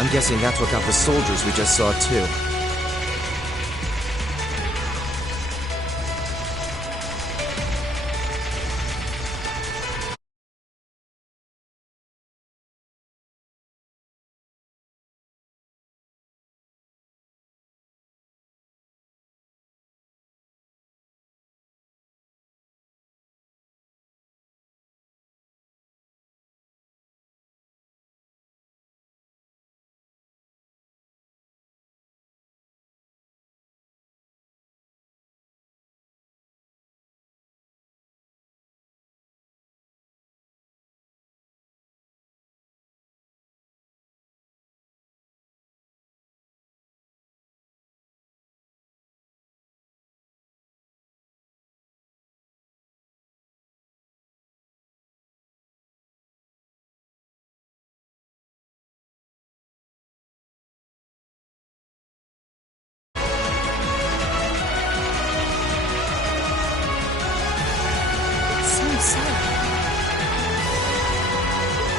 I'm guessing that took out the soldiers we just saw, too.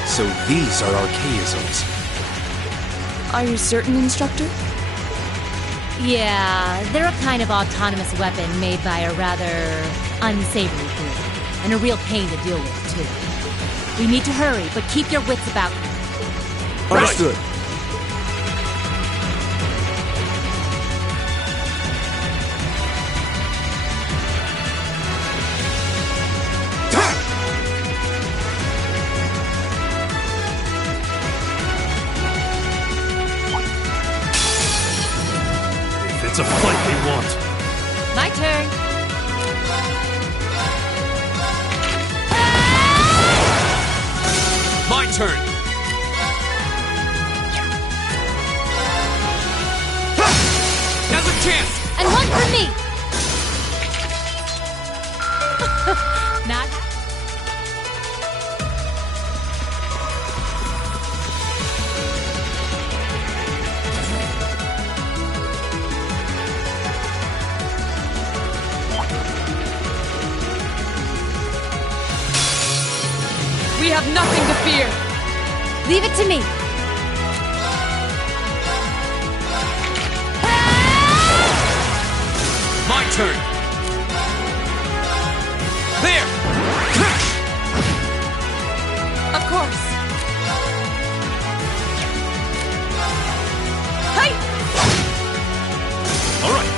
So these are archaisms. Are you certain, Instructor? Yeah, they're a kind of autonomous weapon made by a rather unsavory group. And a real pain to deal with, too. We need to hurry, but keep your wits about you. Understood. It's a fight they want. My turn. My turn. Now's a chance. And one for me. Not. We have nothing to fear. Leave it to me. My turn. There. Of course. Hey! All right.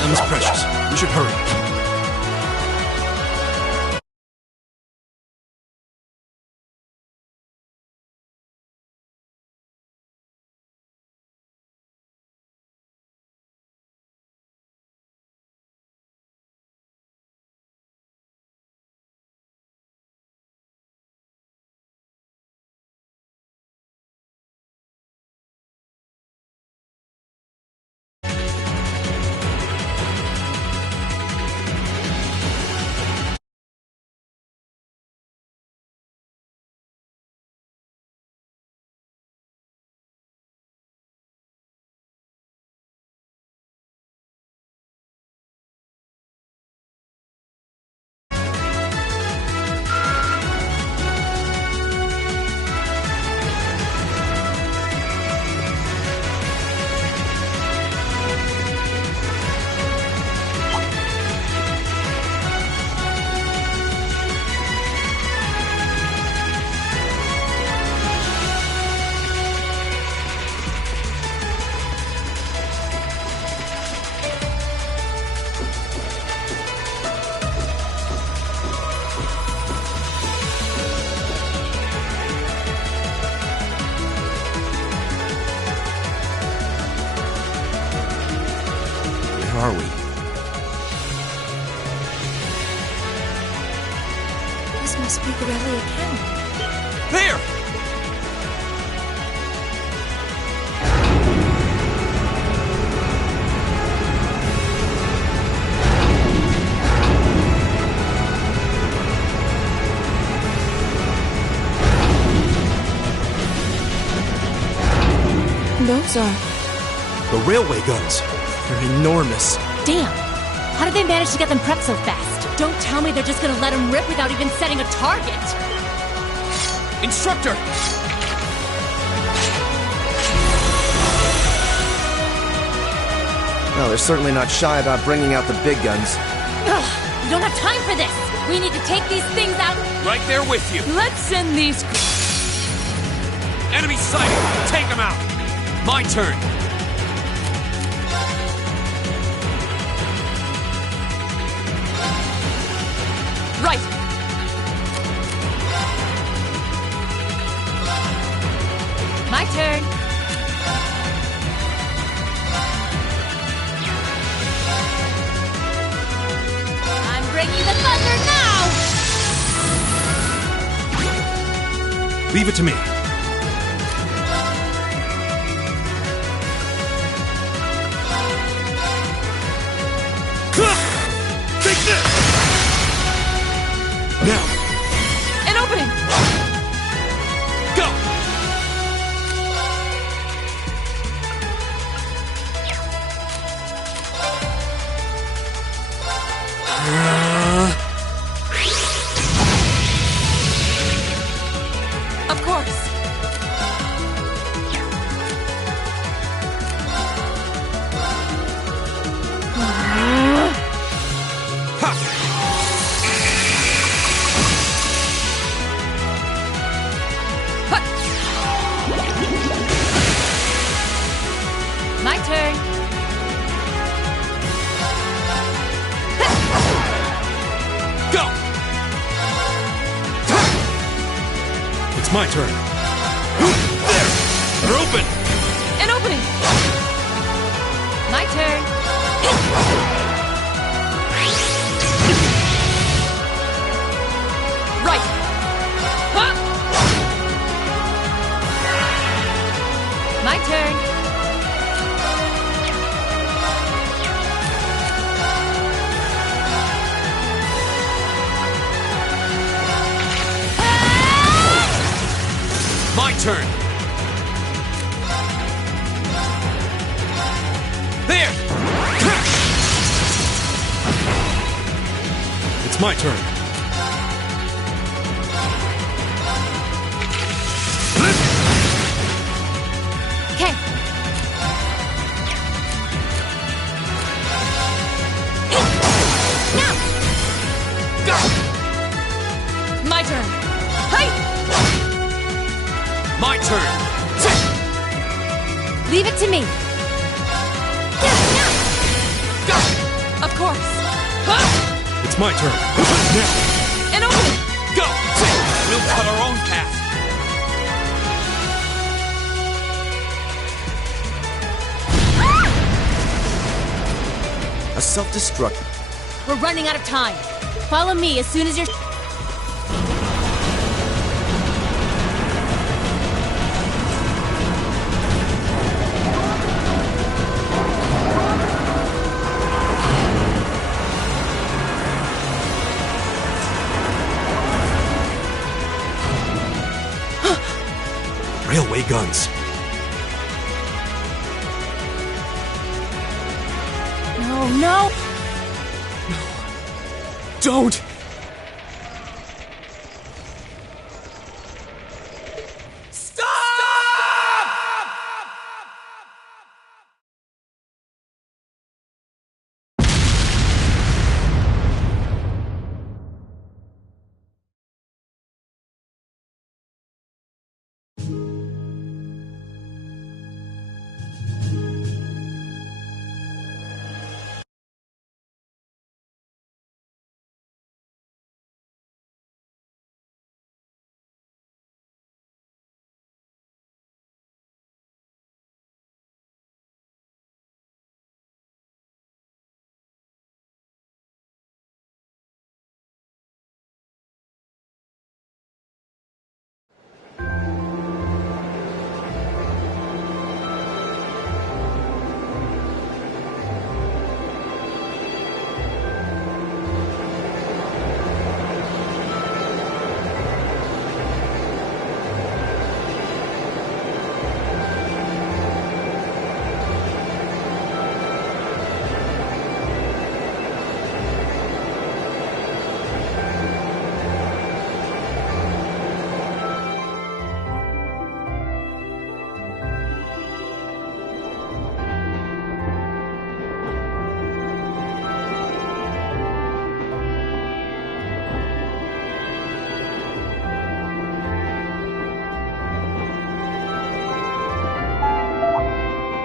Time is precious. We should hurry. Where are we? This must be Corellia Academy. There! Those are... The railway guns. They're enormous. Damn! How did they manage to get them prepped so fast? Don't tell me they're just gonna let them rip without even setting a target! Instructor! Well, they're certainly not shy about bringing out the big guns. Ugh, we don't have time for this! We need to take these things out! Right there with you! Let's send these... Enemy sighted! Take them out! My turn! Right! My turn! I'm bringing the thunder now! Leave it to me. Take this! Now! An opening! Go! Of course! My turn! Go! It's my turn. There! They're open! An opening! My turn! Right! Huh? My turn! My turn! There! It's my turn. Okay. Now! My turn! Hey! My turn. Leave it to me. Go! Of course! Huh? It's my turn. Now! An opening! Go! We'll cut our own path. A self-destruct. We're running out of time. Follow me as soon as you're... Railway guns. No, no! Don't!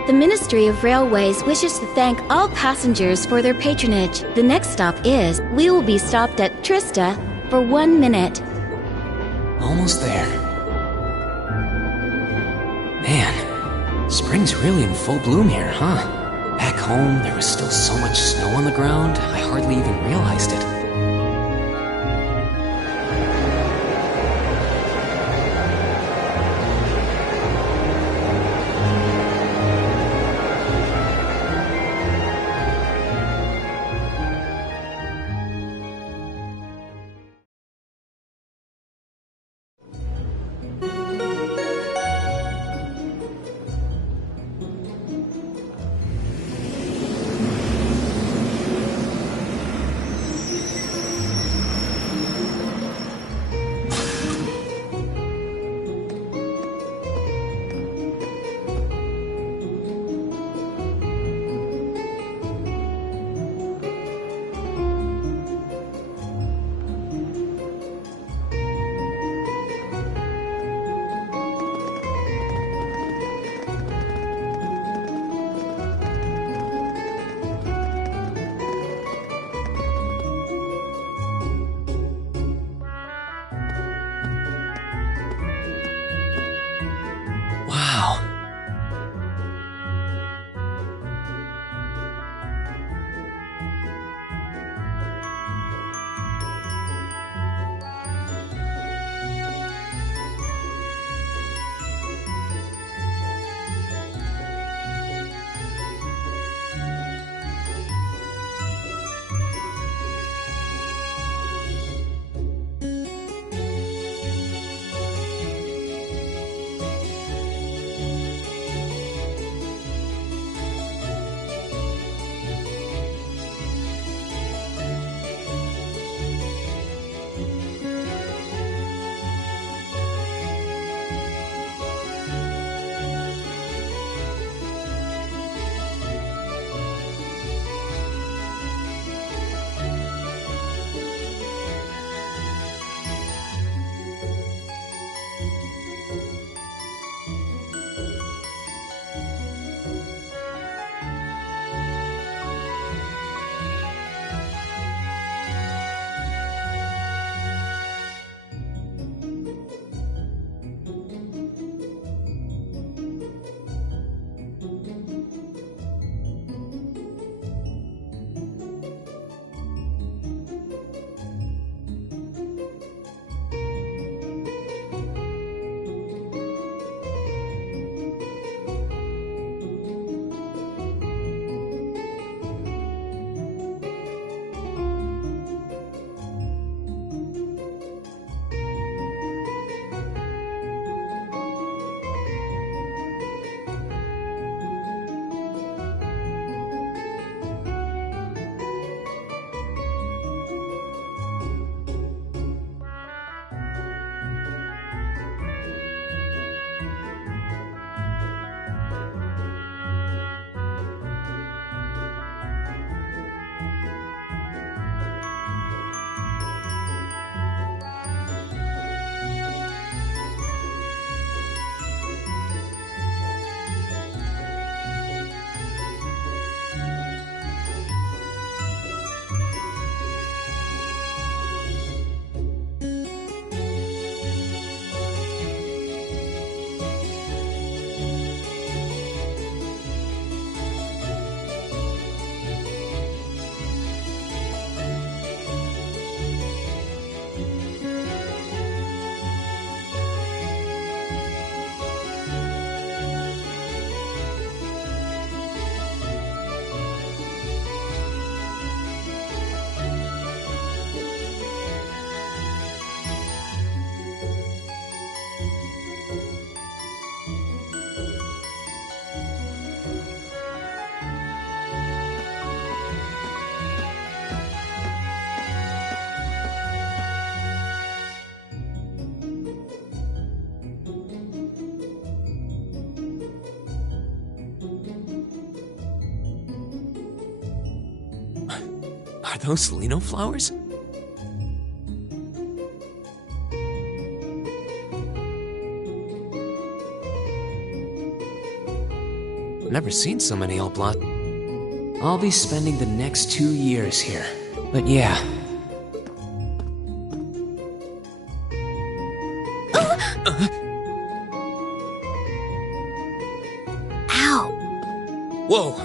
The Ministry of Railways wishes to thank all passengers for their patronage. The next stop is, we will be stopped at Trista for 1 minute. Almost there. Man, spring's really in full bloom here, huh? Back home, there was still so much snow on the ground, I hardly even realized it. Wow. Are those Lino flowers? Never seen so many old blonde. I'll be spending the next 2 years here. But yeah. Ow. Whoa,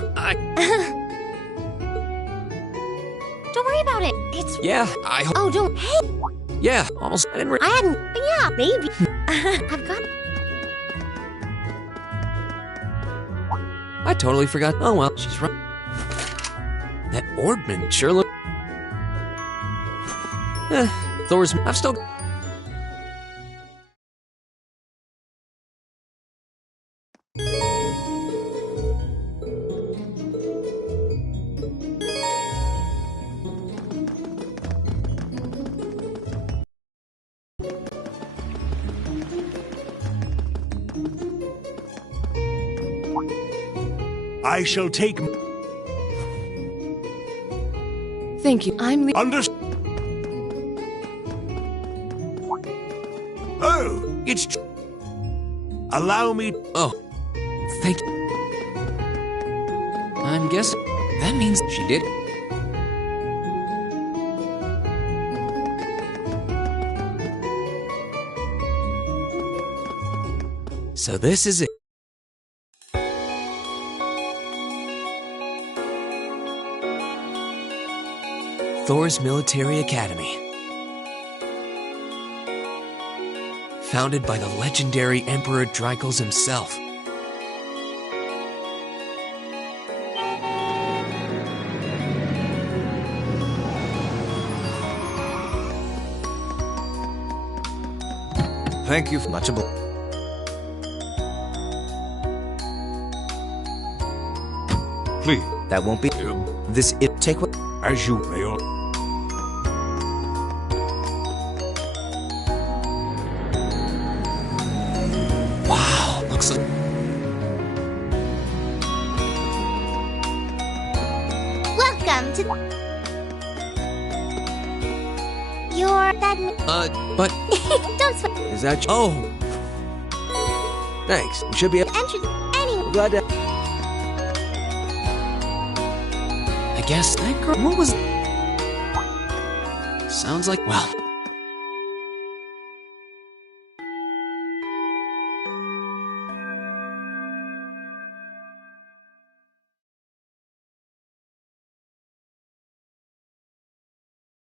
Don't worry about it. It's... Yeah, Oh, don't... Hey, yeah, almost. I didn't I hadn't... Yeah, maybe. I've got... I totally forgot. Oh well, she's right. That Orbman sure look. Thor's. I've still. I shall take... Thank you. I'm the... Oh, it's... Allow me... Oh, thank you. I'm guessing that means she did. So this is it. Thor's Military Academy. Founded by the legendary Emperor Dreikels himself. Thank you much obliged. Please. That won't be. This it take what As you may. Wow, looks like. Welcome to... You're that... But. Don't sweat. is that? Oh, Thanks. You should be. Entrance... Anyway. Glad to. I guess that girl. What was. Sounds like. Well.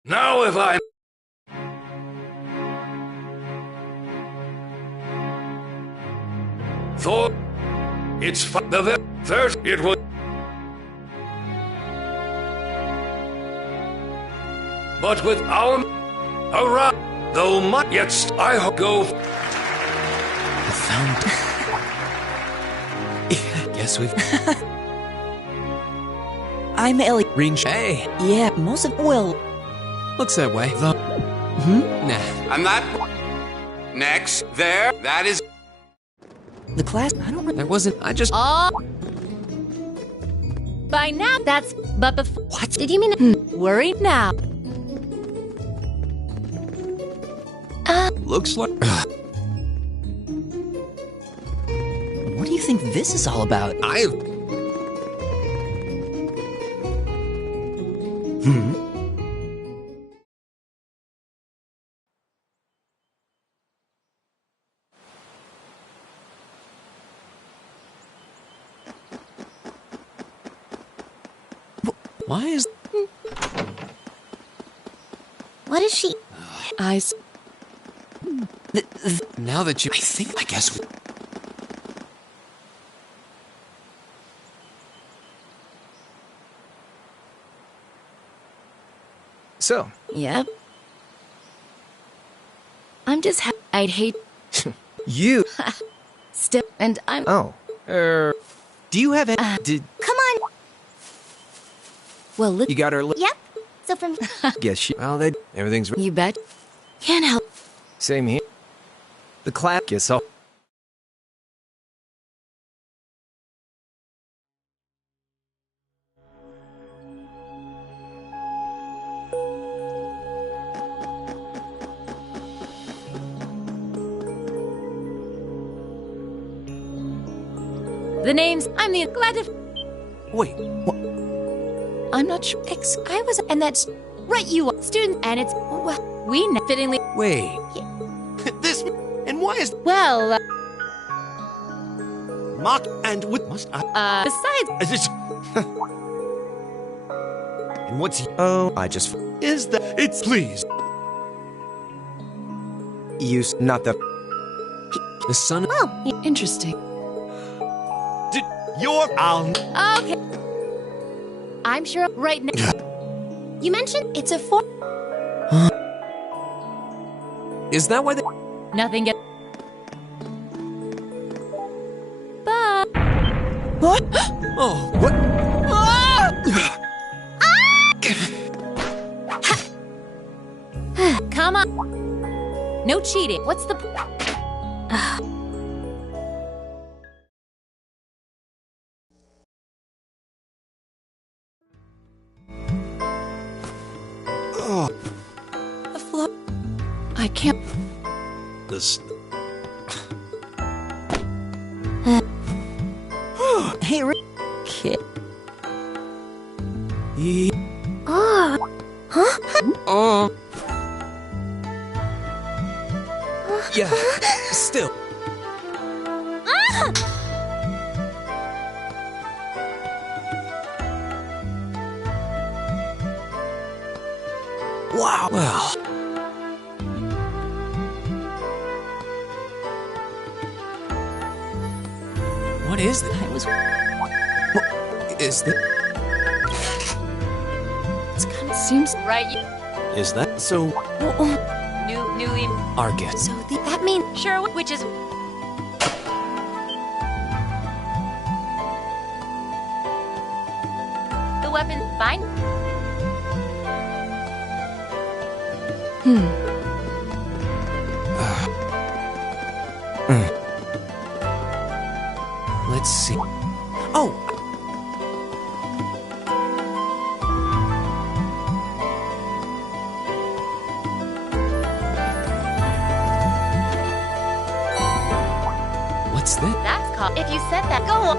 Now if I... Thor... It's the first it was... But with our... Around... Though much yet I go... I found. Guess we've. I'm Ellie. Green. Hey, Yeah, most of... Well, looks that way. Nah. and that. Next, there, that is. the class... I don't... There wasn't. I just. Oh! By now, that's... But before... What? Did you mean... Worried now. Looks like. What do you think this is all about? I've. Why is. What is she... Eyes... Now that you. I guess. So, Yep. I'm just I'd hate... you. Still... And I'm... Oh. Do you have any? Did Come on. Well, look... you got her? Yep. So from... Guess she. Well, they. Everything's You bet. Can't help... same here. The class. Guess so. The names, I'm the glad to... Wait, what? I'm not sure. I was, and that's Right, you are. Student, and it's... Well, we fittingly... Wait. This... And why is... Well, Mock and what must I... besides... Is it... And what's... Oh, I just... Is that... It's... Please. Use... Not the... The sun. oh, interesting. Did... Your... I'll... Okay. I'm sure right now... You mentioned it's a 4. Is that why they... Nothing get... But... What? Oh, what? Come on. No cheating. What's the... The floor. I can't. This... Hey, kid. Oh. Yeah, still. Wow. Well. What is that? I was... What is that? It kind of seems. Right, you... Is that so? New... Argus. So that means Sure, which is... The weapon, fine? Let's see. Oh. What's that? That's called... If you said that, go on.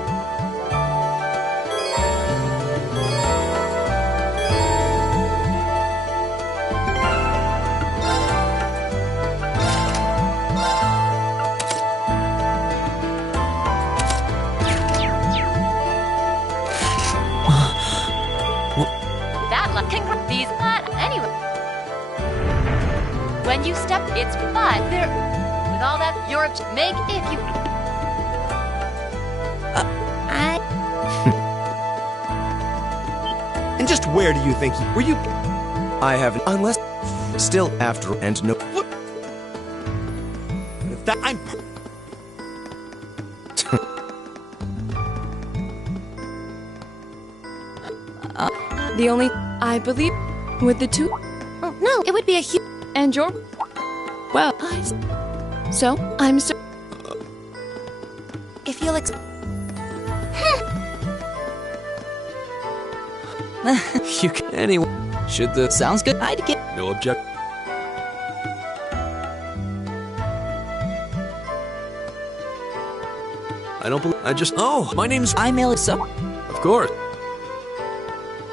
That luck can grab these not anyway. When you step, it's fun. There, with all that you're make if you. And just where do you think were you? I haven't, unless still after and no. What? If that I'm. The only. I believe. With the two. oh, no, it would be a huge. And your. Well, So, I'm so. If you'll You can anyway. Should the Sounds good. I'd get... no object? I don't believe. I just. Oh, my name's. I'm Elisa. Of course.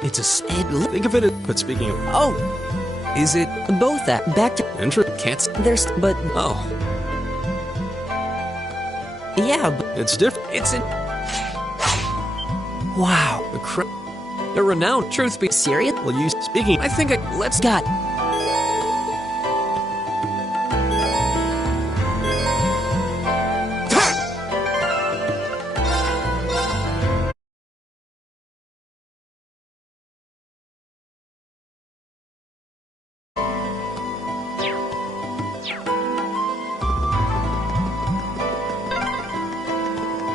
It's a. Think of it as. But speaking of. Oh, Is it. both that. Back to... Can't. There's... But... Oh, Yeah, but... it's different. It's in. Wow. The They're renowned. Truth be. Serious? Well, you speaking. I think let's. God.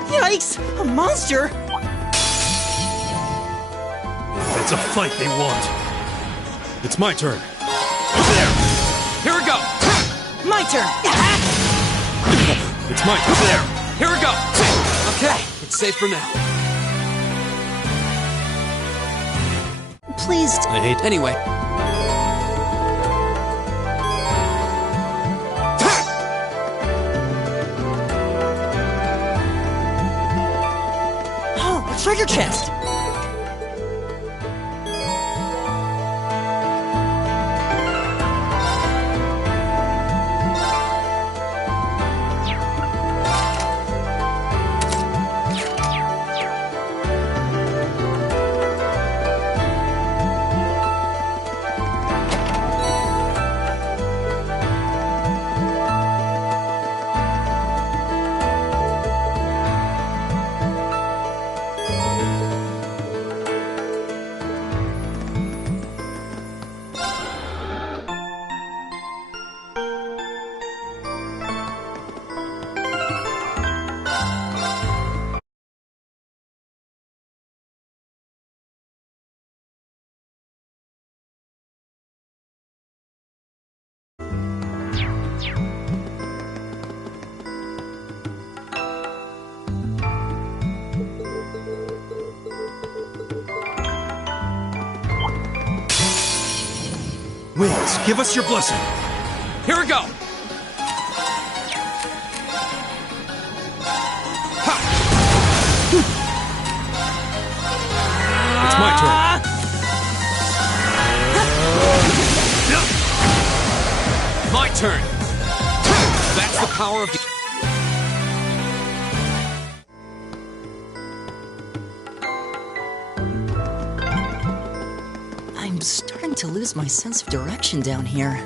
Yikes! A monster! It's a fight they want. It's my turn. There. Here we go. My turn! It's my turn. There. Here we go. Okay, it's safe for now. Please... I hate. Anyway. treasure chest! Wings, give us your blessing. Here we go! Ha! It's my turn. My turn! That's the power of the... I'm starting to lose my sense of direction down here.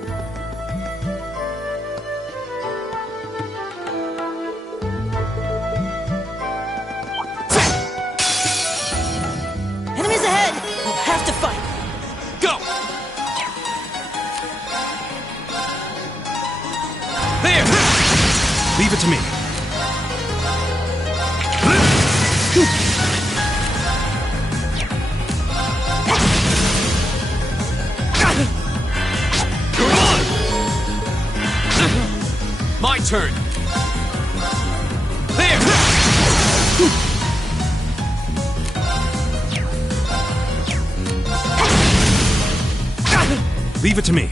Enemies ahead! We'll have to fight! Go! There! Leave it to me. My turn! There! Leave it to me.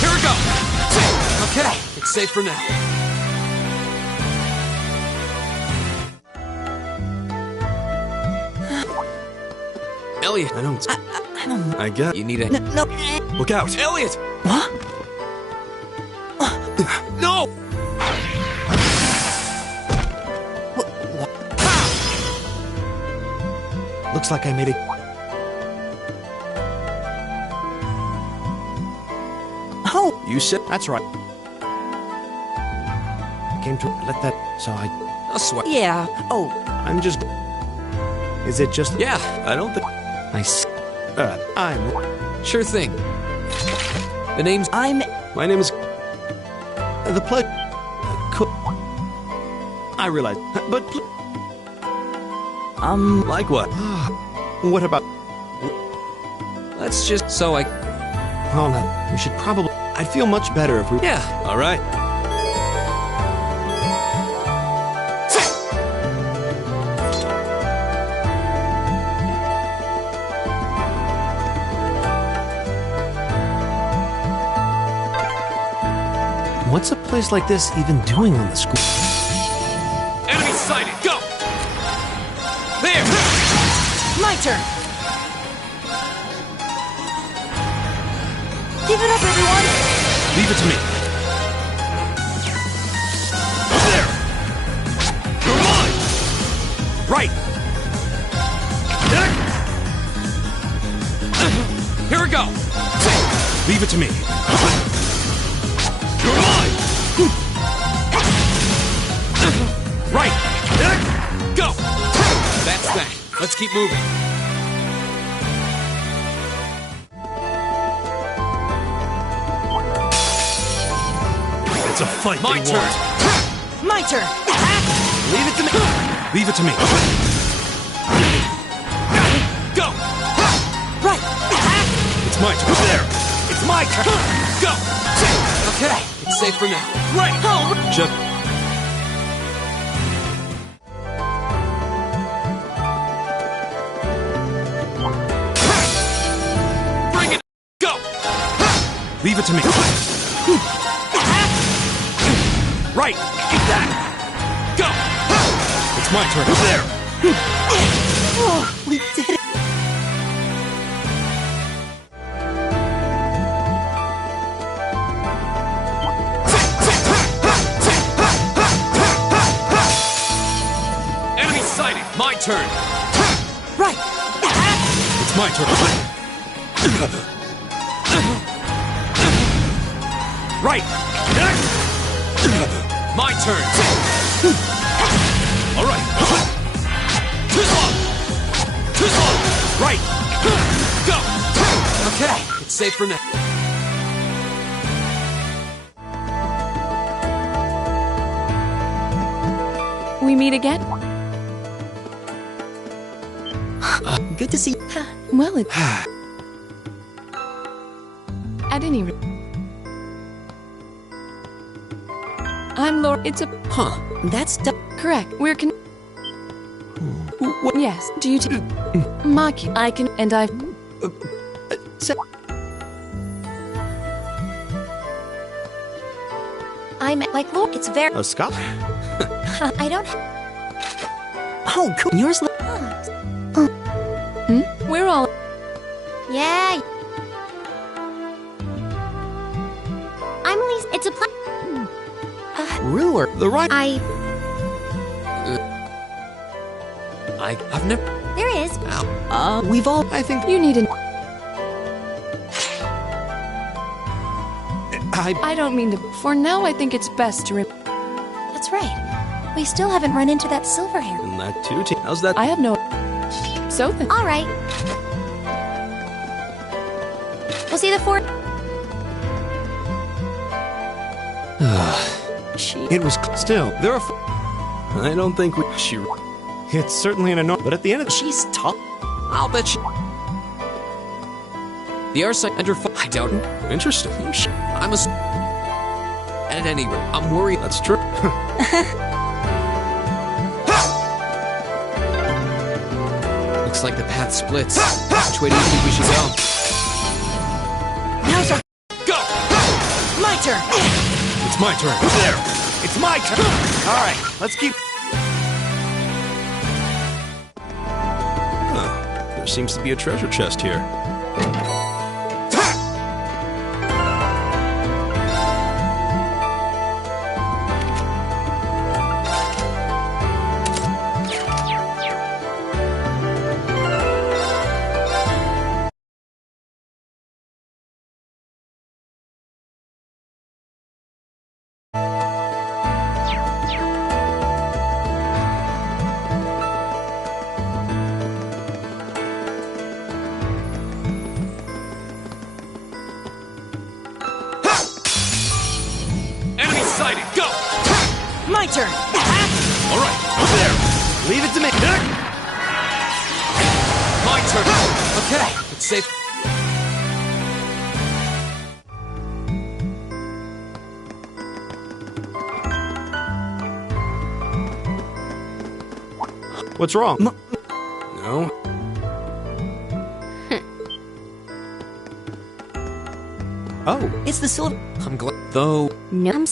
Here we go! Okay, it's safe for now. Elliot, I don't... I don't... I get... you need a... No. Look out! Elliot! What? No! Looks like I made it. Oh! You said that's right. I came to let that. So I'll sweat. Yeah. Oh, I'm just. Is it just? Yeah, I don't think. I'm. sure thing. The name's... My name is. The pleasure. I realize, but. Like what? What about? Let's just... So I... Oh no, we should probably. I'd feel much better if we. Yeah. All right. What's a place like this even doing on the school? Enemy sighted! Go! There! my turn! Give it up, everyone! Leave it to me. There! Come on! Right! Here we go! Leave it to me. Come on! Right! Go! That's that. Let's keep moving. It's a fight My they turn. want. My turn! Leave it to me. Leave it to me. Go! Right! It's my turn. There! It's my turn! Go! Okay, it's safe for now. Right! Just... Bring it! Go! Leave it to me. Right! Go! It's my turn. There! Oh, we did it! Enemy sighted! My turn! Right! It's my turn. Right! My turn! Alright! Too slow! Too slow! Right! Go! Okay, it's safe for now. We meet again? Good to see you. Well, it... At any rate... I'm Laura. It's a... Huh, that's Correct. We're Yes. Do you Maki? I can... And I've... I'm like, look, it's very. A Scott? I don't. Oh, cool. Yours. We're all... Yeah. I'm Elise. It's a Ruler. The right. I've never... There is. We've all. I think You need an... I I don't mean to... For now, I think it's best to... That's right. We still haven't run into that silver hair. and that too. How's that? I have no... So then... All right. We'll see the fort. It was still. There are. I don't think we. She. It's certainly an annoying. But at the end of She's tough. I'll bet you... The Arsite under... I doubt it. interesting. I'm a... At any rate, I'm worried... That's true. Looks like the path splits. Which way do you think we should go? Now's our Go! my turn. It's my turn. There. It's my turn. All right. Let's keep. There seems to be a treasure chest here. Enemy sighted! Go! My turn. All right, there! Leave it to me. My turn! Okay, it's safe. What's wrong? No. Oh, It's the silver. I'm glad... Though... No.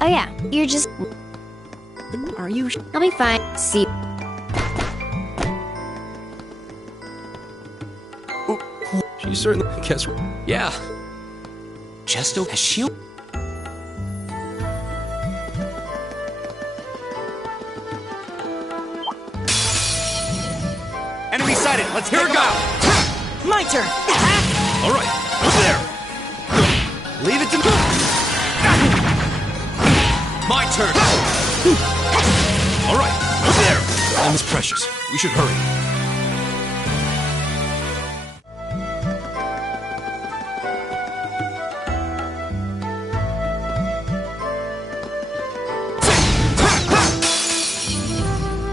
Oh yeah, you're just. Are you? I'll be fine. See. she certainly. Guess. Yeah. Just a shield? Enemy sighted. Let's Here we go! My turn. All right, there! Leave it to me. My turn! All right, there! Time is precious. We should hurry.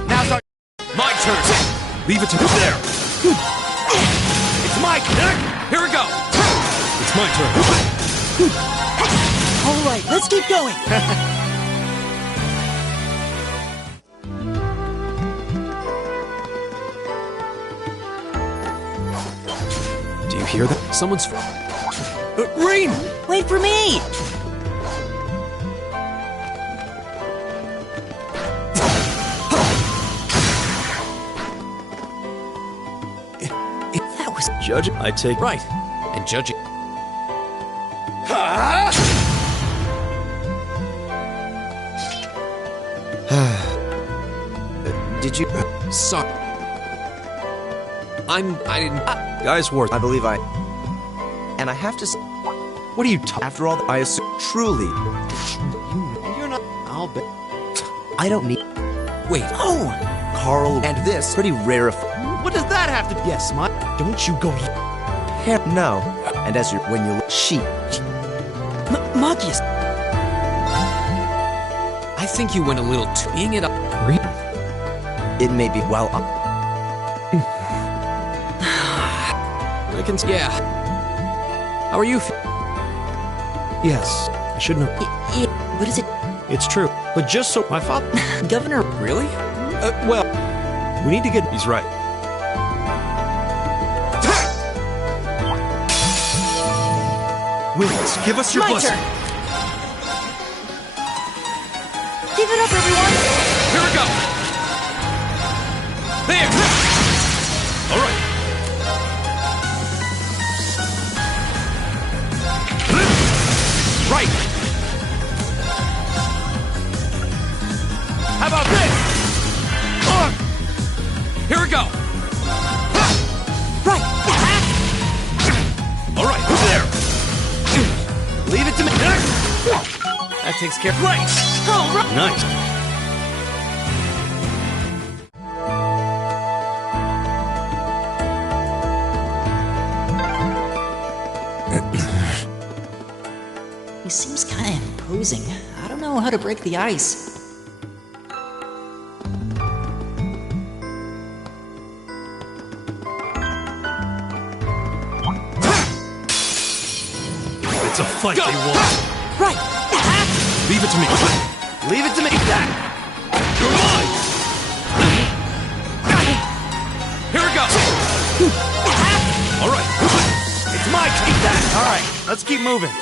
Now's our. My turn! Leave it to me. There. It's my turn. Here we go! It's my turn. All right, let's keep going. Do you hear that? Someone's... Rain. Wait for me. Judge, I take... Right. And judging... Did you... Sorry. I didn't... Guys, worth... I believe I... And I have to say... What are you talking... After all, I assume... Truly... And you're not... I'll bet... I don't need... Wait. Oh! Carl... And this... Pretty rarefied... What does that have to... Yes, my... Don't you go... No. And as you're... When you... Sheep... Marcus! I think you went a little too... Being it up... It may be... Well, I can... Yeah. How are you Yes. I shouldn't have... What is it? It's true. But just so... My father... Governor... Really? Well... We need to get... He's right. Willis, give us your blessing. Give it up, everyone! Here we go! There! All right. Right! How about this? Here we go! Right! All right. There. Leave it to me! That takes care of... Right! Nice. He seems kind of imposing. I don't know how to break the ice. It's a fight Go. they want. Right! Leave it to me. Leave it to me! That! You're mine. Here we go! All right. It's my turn! That! All right, let's keep moving.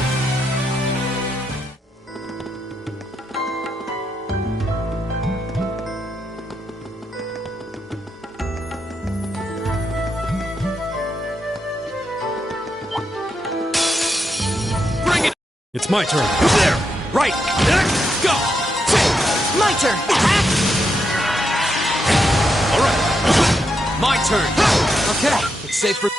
Bring it! It's my turn. There! Right! Go! My turn! All right. My turn. Okay. It's safe for...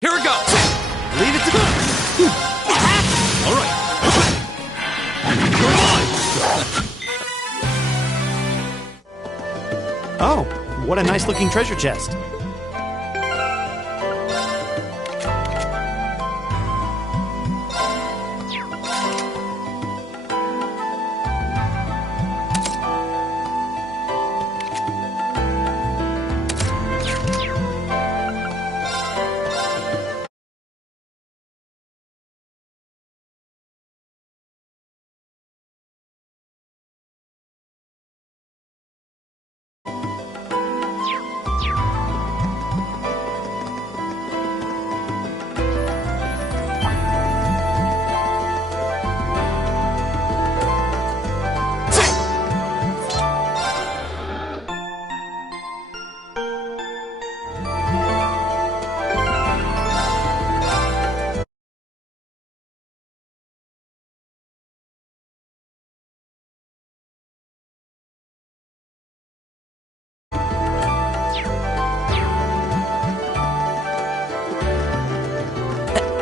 Here we go! Leave it to me! All right. Oh, what a nice-looking treasure chest.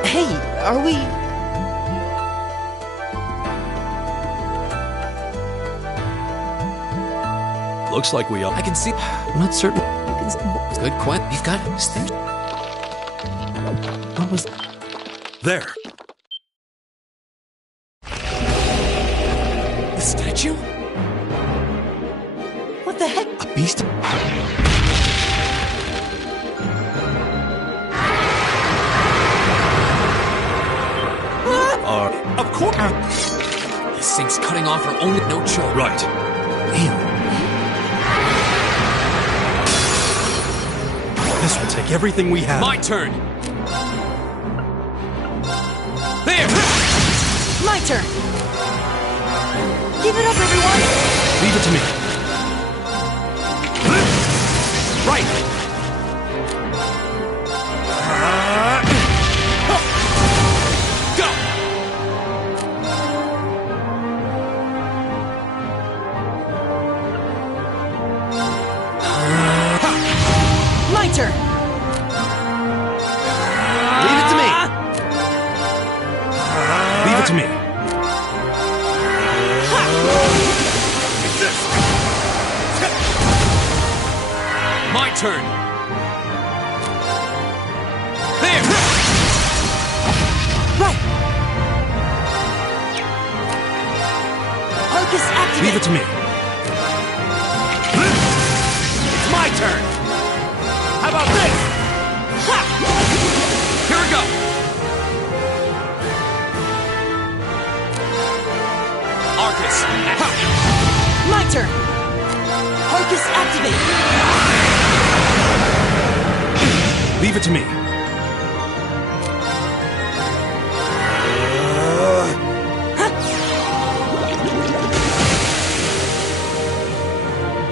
Hey, are we... Looks like we all... I can see... I'm not certain. It's good, Quinn. You've got it. Stairs. What was... There. The statue? What the heck? A beast? Of course. This thing's cutting off her own no choice. Right. Damn. This will take everything we have. My turn! There! My turn! Give it up, everyone! Leave it to me. Right! Go! My turn! Leave it to me. Leave it to me. My turn! There! Right! Focus activate! Leave it to me. It's my turn! How about this? Ha! Here we go! Arcus! Ha! My turn! Focus activate! Leave it to me.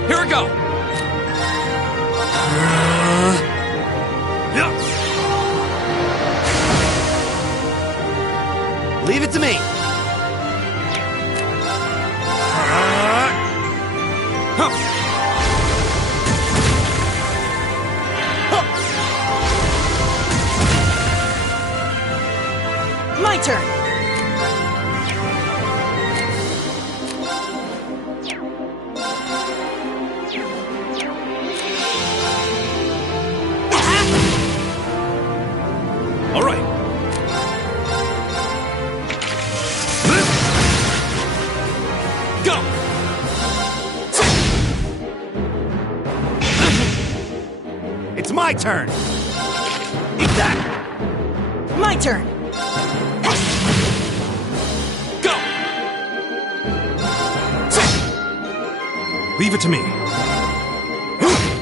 Here we go! Leave it to me. My turn! All right. Go! It's my turn. Eat that. My turn! Go! Leave it to me.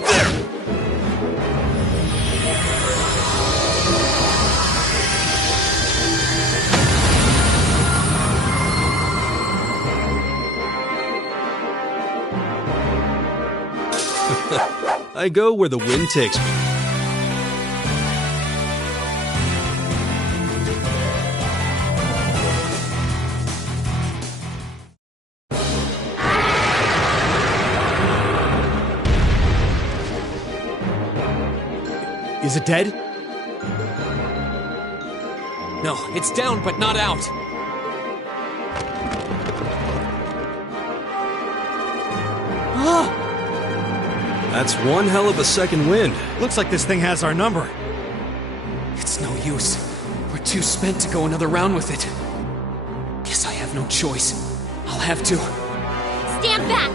There! I go where the wind takes me. Is it dead? No, it's down but not out. That's one hell of a second wind. Looks like this thing has our number. It's no use. We're too spent to go another round with it. Guess I have no choice. I'll have to. Stand back!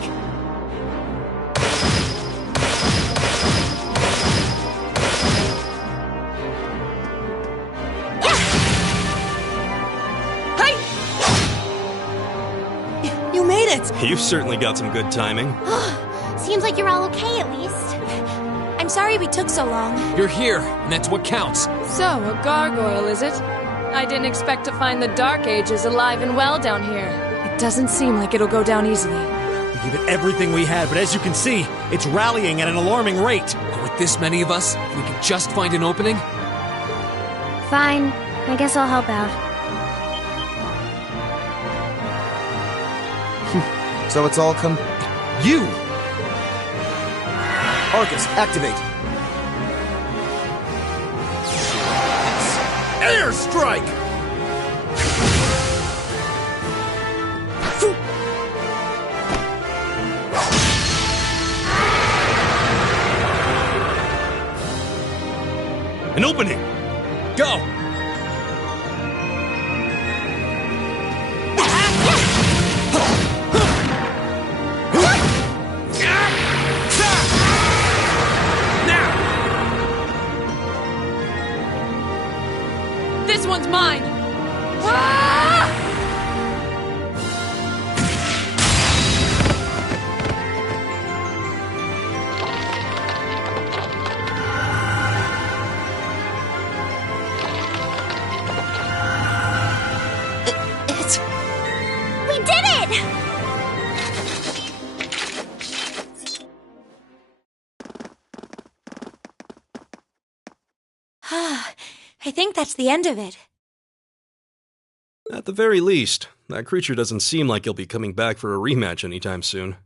You made it! You've certainly got some good timing. Seems like you're all okay at least. I'm sorry we took so long. You're here, and that's what counts. So, a gargoyle, is it? I didn't expect to find the Dark Ages alive and well down here. It doesn't seem like it'll go down easily. We gave it everything we had, but as you can see, it's rallying at an alarming rate. But with this many of us, if we can just find an opening. Fine. I guess I'll help out. So it's all come. You! Arcus, activate. Airstrike! An opening! Go! This one's mine! I think that's the end of it. At the very least, that creature doesn't seem like he'll be coming back for a rematch anytime soon.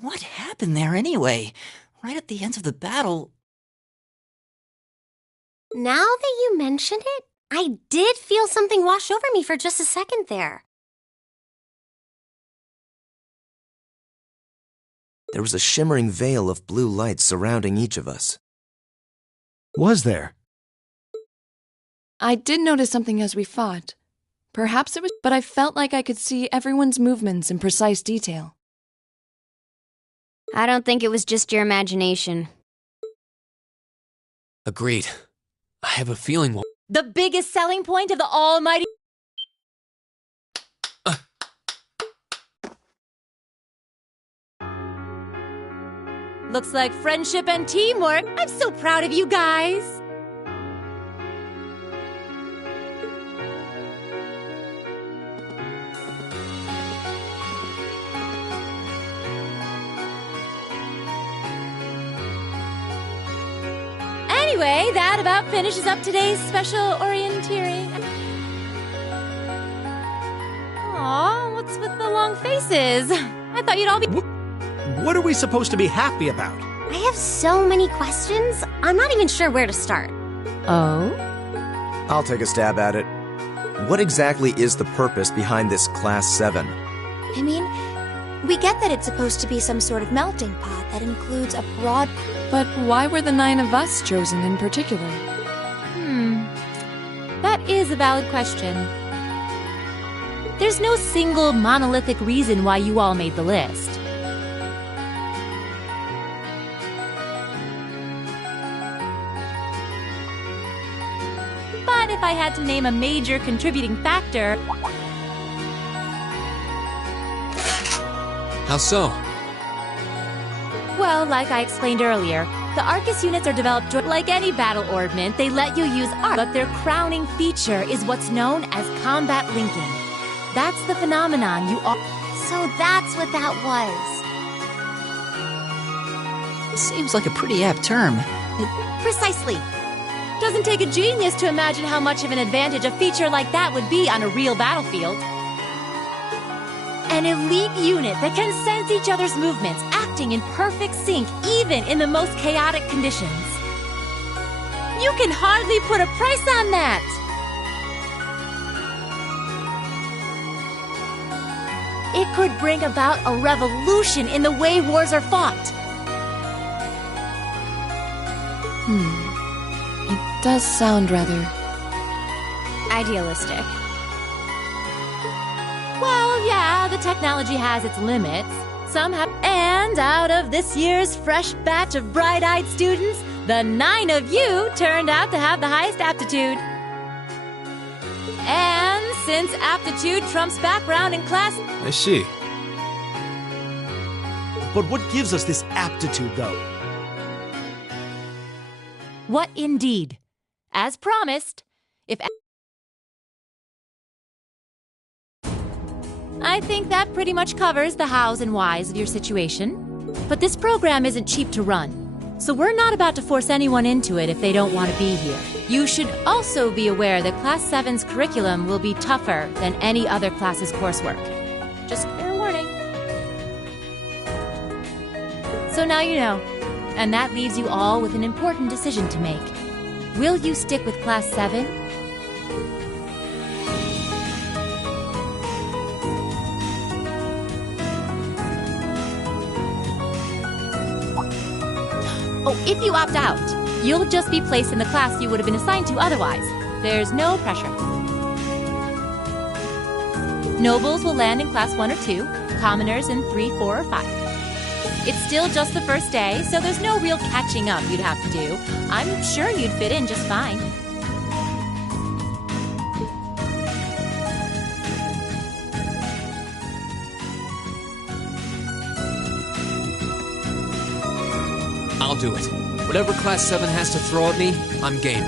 What happened there anyway? Right at the end of the battle. Now that you mention it, I did feel something wash over me for just a second there. There was a shimmering veil of blue light surrounding each of us. Was there? I did notice something as we fought. Perhaps it was, but I felt like I could see everyone's movements in precise detail. I don't think it was just your imagination. Agreed. I have a feeling The biggest selling point of the almighty... Looks like friendship and teamwork. I'm so proud of you guys. Anyway, that about finishes up today's special orienteering. Aw, what's with the long faces? I thought you'd all be... What are we supposed to be happy about? I have so many questions, I'm not even sure where to start. Oh? I'll take a stab at it. What exactly is the purpose behind this Class 7? I mean, we get that it's supposed to be some sort of melting pot that includes a broad... But why were the 9 of us chosen in particular? That is a valid question. There's no single monolithic reason why you all made the list. But if I had to name a major contributing factor... How so? Well, like I explained earlier, the Arcus units are developed like any battle ordnance. They let you use Arc, but their crowning feature is what's known as combat linking. That's the phenomenon you all... So that's what that was. Seems like a pretty apt term. Precisely. Doesn't take a genius to imagine how much of an advantage a feature like that would be on a real battlefield. An elite unit that can sense each other's movements, acting in perfect sync even in the most chaotic conditions. You can hardly put a price on that! It could bring about a revolution in the way wars are fought. It does sound rather... Idealistic. Well, yeah, the technology has its limits. Some have... And out of this year's fresh batch of bright-eyed students, the 9 of you turned out to have the highest aptitude. And since aptitude trumps background in class... I see. But what gives us this aptitude, though? What indeed? As promised, if... I think that pretty much covers the hows and whys of your situation. But this program isn't cheap to run, so we're not about to force anyone into it if they don't want to be here. You should also be aware that Class 7's curriculum will be tougher than any other class's coursework. Just fair warning. So now you know, and that leaves you all with an important decision to make. Will you stick with Class 7? Oh, if you opt out, you'll just be placed in the class you would have been assigned to otherwise. There's no pressure. Nobles will land in Class 1 or 2, commoners in 3, 4, or 5. It's still just the first day, so there's no real catching up you'd have to do. I'm sure you'd fit in just fine. I'll do it. Whatever Class 7 has to throw at me, I'm game.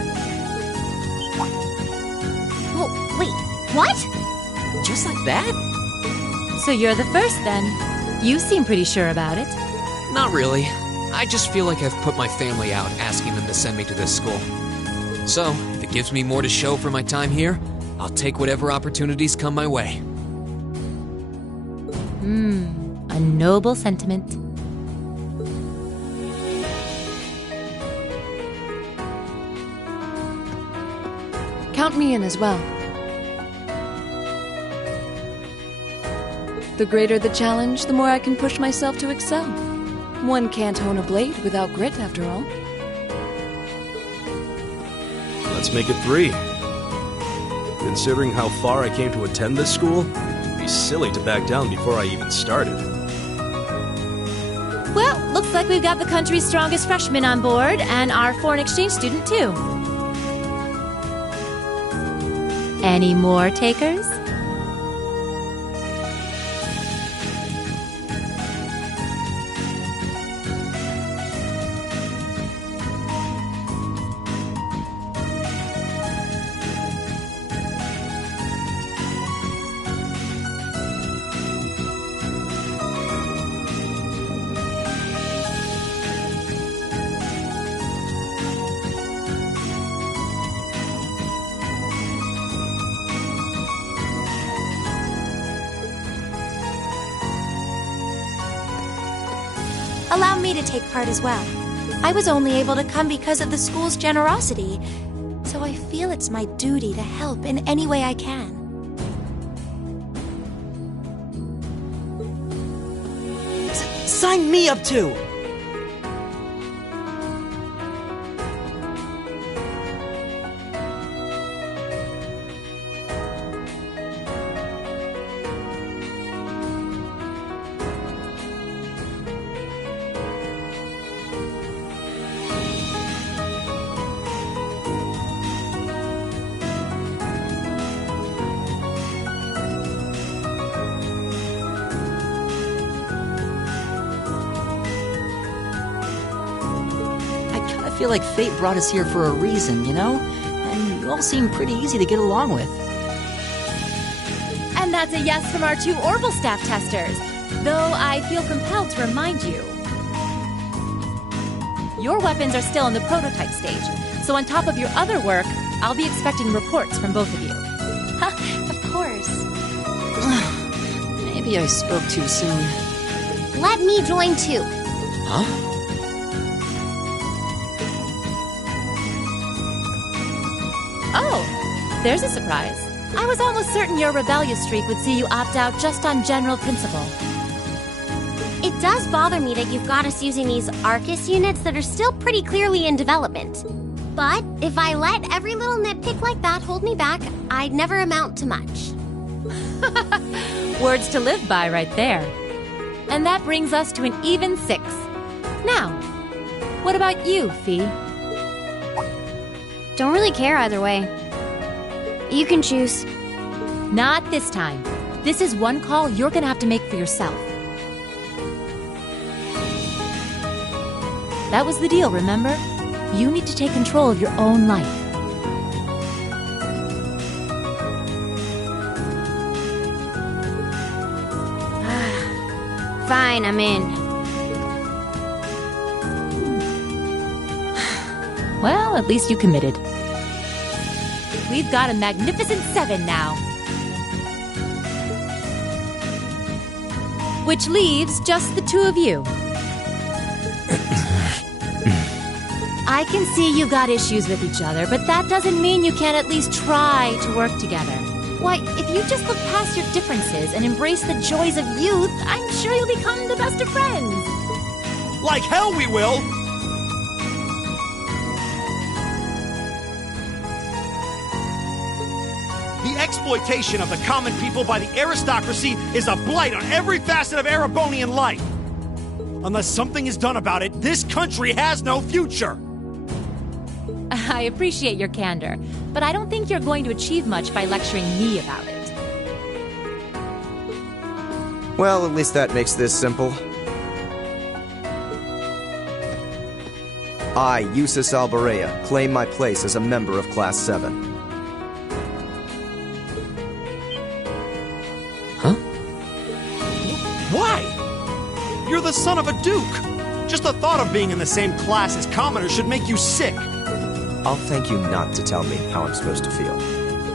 Oh, wait, what? Just like that? So you're the first then. You seem pretty sure about it. Not really. I just feel like I've put my family out asking them to send me to this school. So, if it gives me more to show for my time here, I'll take whatever opportunities come my way. A noble sentiment. Count me in as well. The greater the challenge, the more I can push myself to excel. One can't hone a blade without grit, after all. Let's make it 3. Considering how far I came to attend this school, it'd be silly to back down before I even started. Well, looks like we've got the country's strongest freshman on board, and our foreign exchange student, too. Any more takers? Allow me to take part as well. I was only able to come because of the school's generosity, so I feel it's my duty to help in any way I can. Sign me up too! I feel like fate brought us here for a reason, you know? And you all seem pretty easy to get along with. And that's a yes from our 2 Orbital staff testers, though I feel compelled to remind you. Your weapons are still in the prototype stage, so on top of your other work, I'll be expecting reports from both of you. Of course. Maybe I spoke too soon. Let me join too. Huh? Oh, there's a surprise. I was almost certain your rebellious streak would see you opt out just on general principle. It does bother me that you've got us using these Arcus units that are still pretty clearly in development. But if I let every little nitpick like that hold me back, I'd never amount to much. Words to live by right there. And that brings us to an even 6. Now, what about you, Fee? Don't really care either way. You can choose. Not this time. This is one call you're gonna have to make for yourself. That was the deal, remember? You need to take control of your own life. Fine, I'm in. Well, at least you committed. We've got a magnificent 7 now. Which leaves just the 2 of you. I can see you got issues with each other, but that doesn't mean you can't at least try to work together. Why, if you just look past your differences and embrace the joys of youth, I'm sure you'll become the best of friends. Like hell we will! The exploitation of the common people by the aristocracy is a blight on every facet of Erebonian life. Unless something is done about it, this country has no future. I appreciate your candor, but I don't think you're going to achieve much by lecturing me about it. Well, at least that makes this simple. I, Eustace Alberea, claim my place as a member of Class 7. Why? You're the son of a duke! Just the thought of being in the same class as commoners should make you sick. I'll thank you not to tell me how I'm supposed to feel.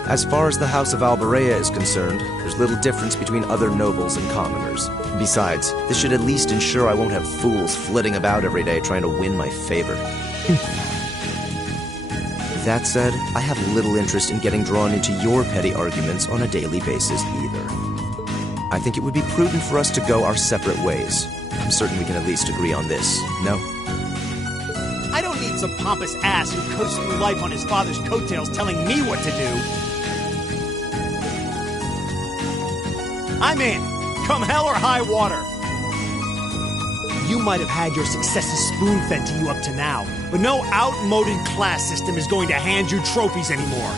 As far as the House of Alberea is concerned, there's little difference between other nobles and commoners. Besides, this should at least ensure I won't have fools flitting about every day trying to win my favor. That said, I have little interest in getting drawn into your petty arguments on a daily basis either. I think it would be prudent for us to go our separate ways. I'm certain we can at least agree on this, no? I don't need some pompous ass who coasts through life on his father's coattails telling me what to do. I'm in, come hell or high water. You might have had your successes spoon-fed to you up to now, but no outmoded class system is going to hand you trophies anymore.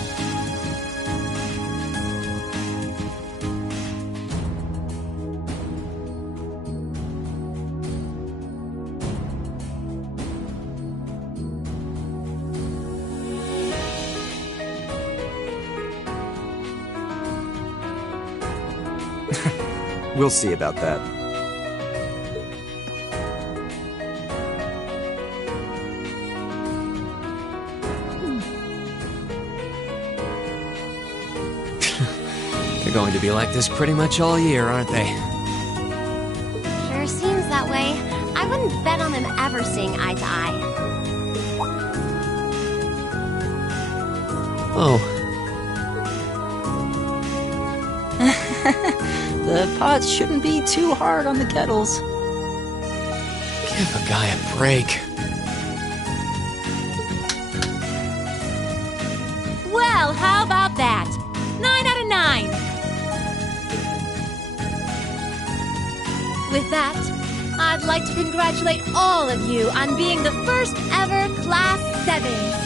We'll see about that. They're going to be like this pretty much all year, aren't they? Sure seems that way. I wouldn't bet on them ever seeing eye to eye. Oh. The pots shouldn't be too hard on the kettles. Give a guy a break. Well, how about that? 9 out of 9. With that, I'd like to congratulate all of you on being the first ever Class 7.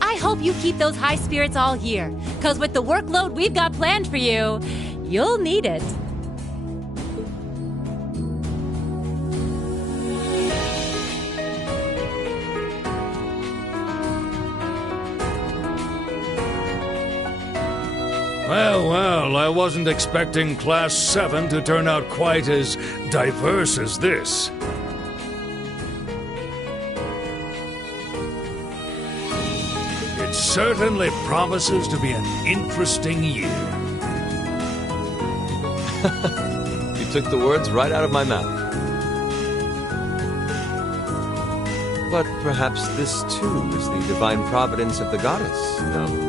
I hope you keep those high spirits all year, because with the workload we've got planned for you, you'll need it. Well, I wasn't expecting Class 7 to turn out quite as diverse as this. It certainly promises to be an interesting year. You took the words right out of my mouth. But perhaps this too is the divine providence of the goddess, no?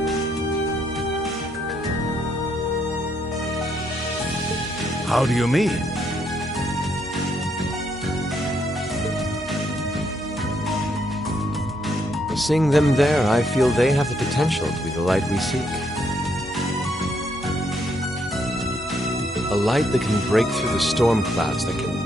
How do you mean? Seeing them there, I feel they have the potential to be the light we seek. A light that can break through the storm clouds that can...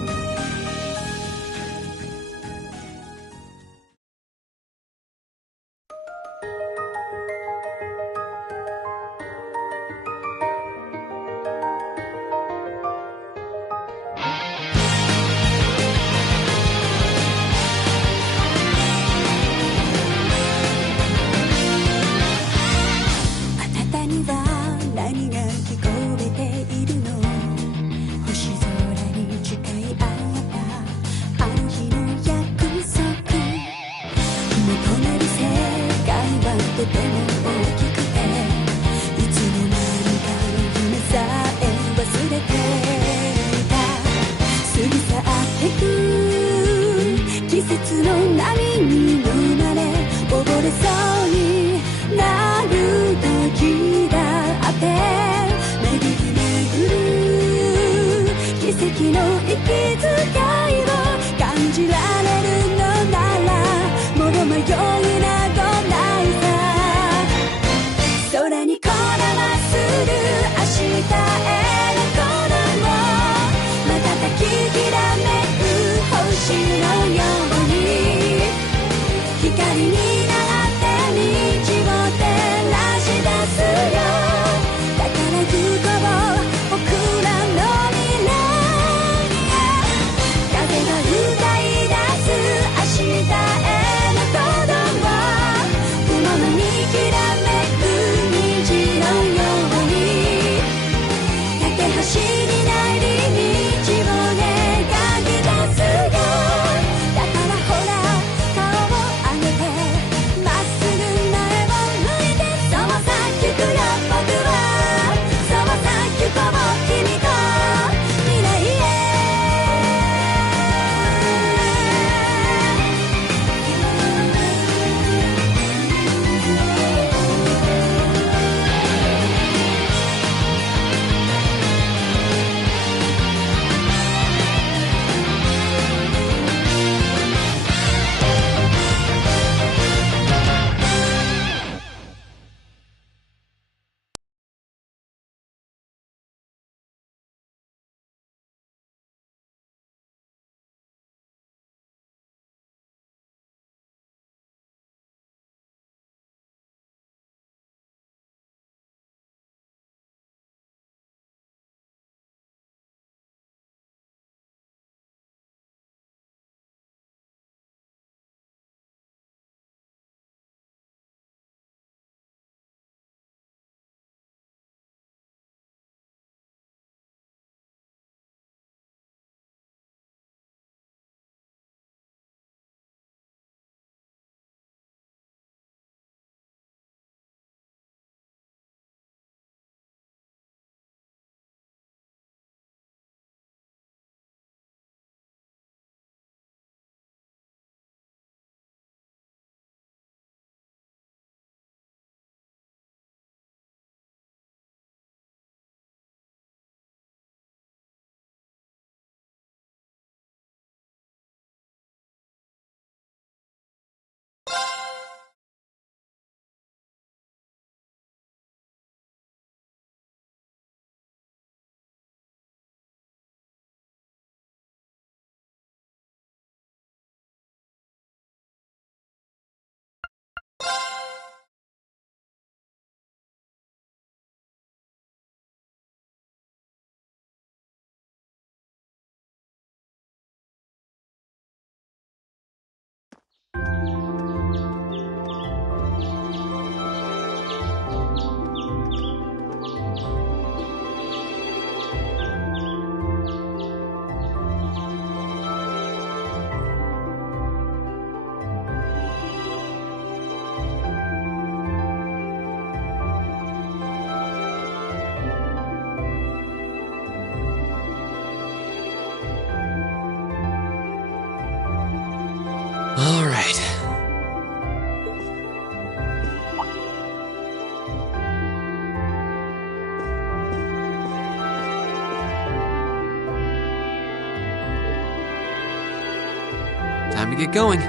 time to get going.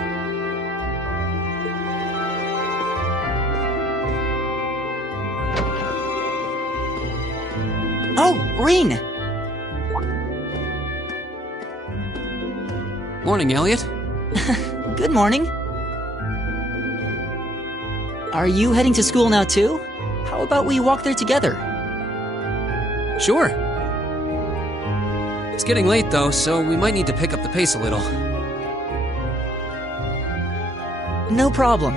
Oh, Reen! Morning, Elliot. Good morning. Are you heading to school now too? How about we walk there together? Sure. It's getting late though, so we might need to pick up the pace a little. No problem.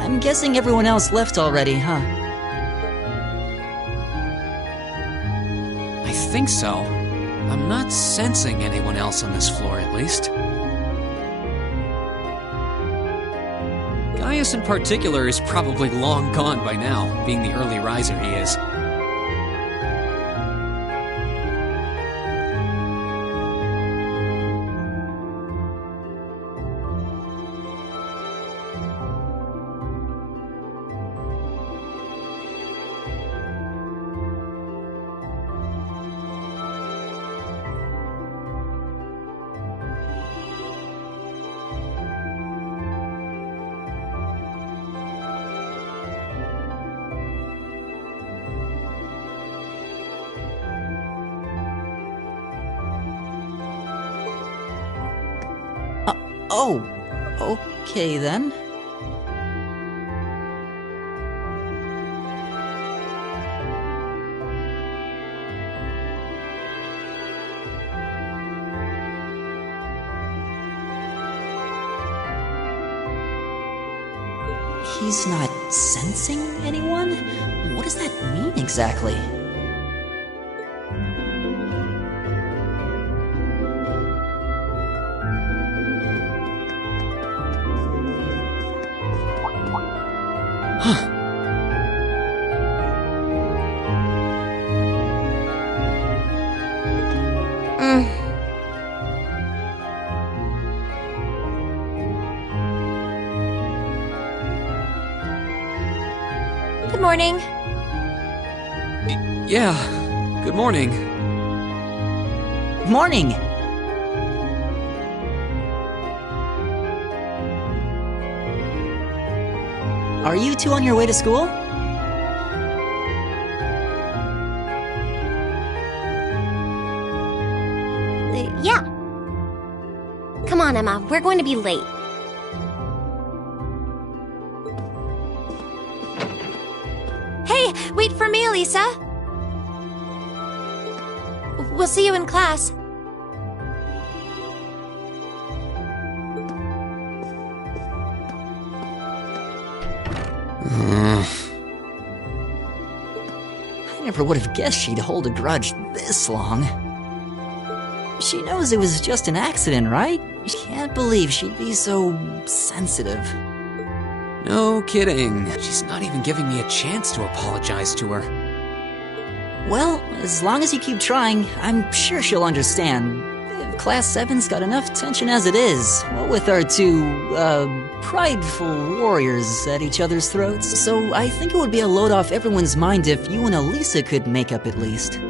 I'm guessing everyone else left already, huh? I think so. I'm not sensing anyone else on this floor, at least. Gaius in particular is probably long gone by now, being the early riser he is. Oh, okay then. He's not sensing anyone? What does that mean exactly? Good morning. Yeah, good morning. Morning! Are you two on your way to school? Yeah. Come on, Emma. We're going to be late. Hey, wait for me, Lisa. We'll see you in class. I never would have guessed she'd hold a grudge this long. She knows it was just an accident, right? Can't believe she'd be so sensitive. No kidding. She's not even giving me a chance to apologize to her. Well, as long as you keep trying, I'm sure she'll understand. Class 7's got enough tension as it is, what with our two, prideful warriors at each other's throats. So I think it would be a load off everyone's mind if you and Elisa could make up at least.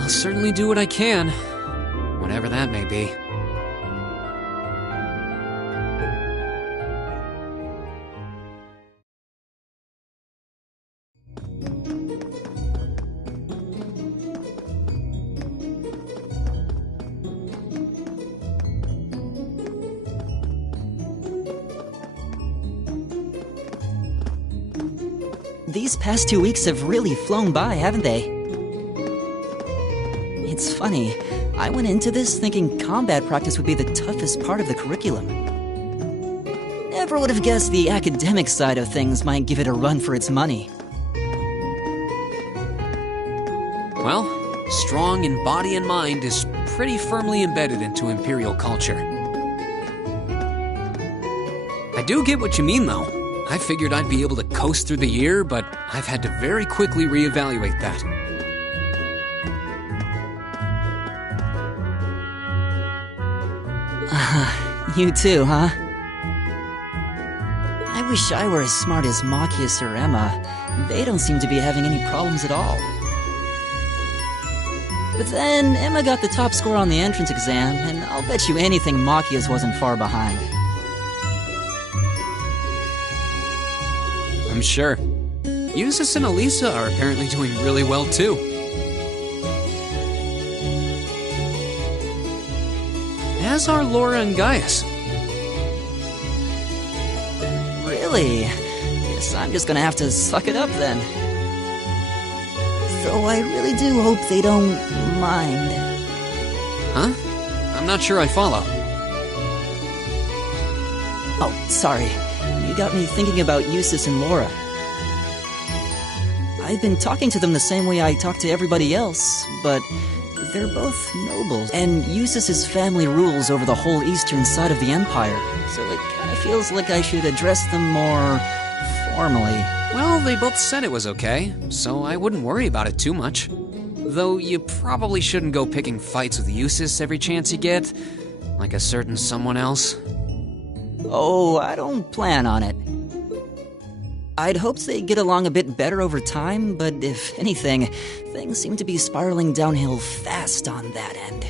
I'll certainly do what I can, whatever that may be. These past 2 weeks have really flown by, haven't they? It's funny, I went into this thinking combat practice would be the toughest part of the curriculum. Never would have guessed the academic side of things might give it a run for its money. Well, strong in body and mind is pretty firmly embedded into Imperial culture. I do get what you mean, though. I figured I'd be able to coast through the year, but I've had to very quickly reevaluate that. You too, huh? I wish I were as smart as Machias or Emma. They don't seem to be having any problems at all. But then Emma got the top score on the entrance exam, and I'll bet you anything Machias wasn't far behind. I'm sure. Eustace and Elisa are apparently doing really well too. As are Laura and Gaius. Really? Guess I'm just gonna have to suck it up then. Though I really do hope they don't mind. Huh? I'm not sure I follow. Oh, sorry. You got me thinking about Eustace and Laura. I've been talking to them the same way I talk to everybody else, but they're both nobles, and Eustace's family rules over the whole eastern side of the Empire, so it kind of feels like I should address them more formally. Well, they both said it was okay, so I wouldn't worry about it too much. Though you probably shouldn't go picking fights with Eustace every chance you get, like a certain someone else. Oh, I don't plan on it. I'd hoped they'd get along a bit better over time, but if anything, things seem to be spiraling downhill fast on that end.